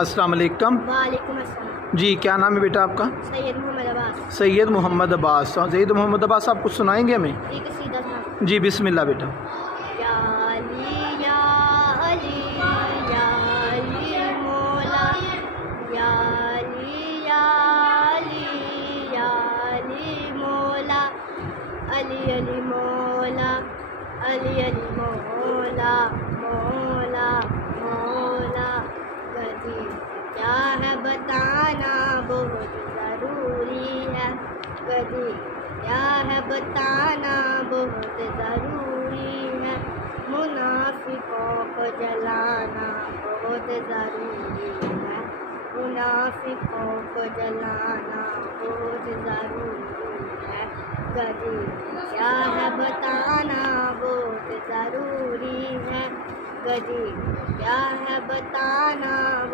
السلام علیکم. وعلیکم السلام. جی کیا نام ہے بیٹا آپ کا؟ سید محمد عباس. سید محمد عباس. سید محمد عباس آپ کچھ سنائیں گے ہمیں؟ ایک قصیدہ تھا. جی بسم اللہ بیٹا. یا علی یا علی یا علی مولا یا علی یا علی یا علی مولا علی علی مولا علی علی مولا مولا مولا. کبھی کیا ہے بتانا بہت ضروری ہے. کبھی کیا ہے بتانا بہت ضروری ہے. منافقوں کو جلانا بہت ضروری ہے. منافقوں کو جلانا بہت ضروری ہے. کبھی کیا ہے بتانا بہت ضروری ہے. کبھی کیا ہے بتانا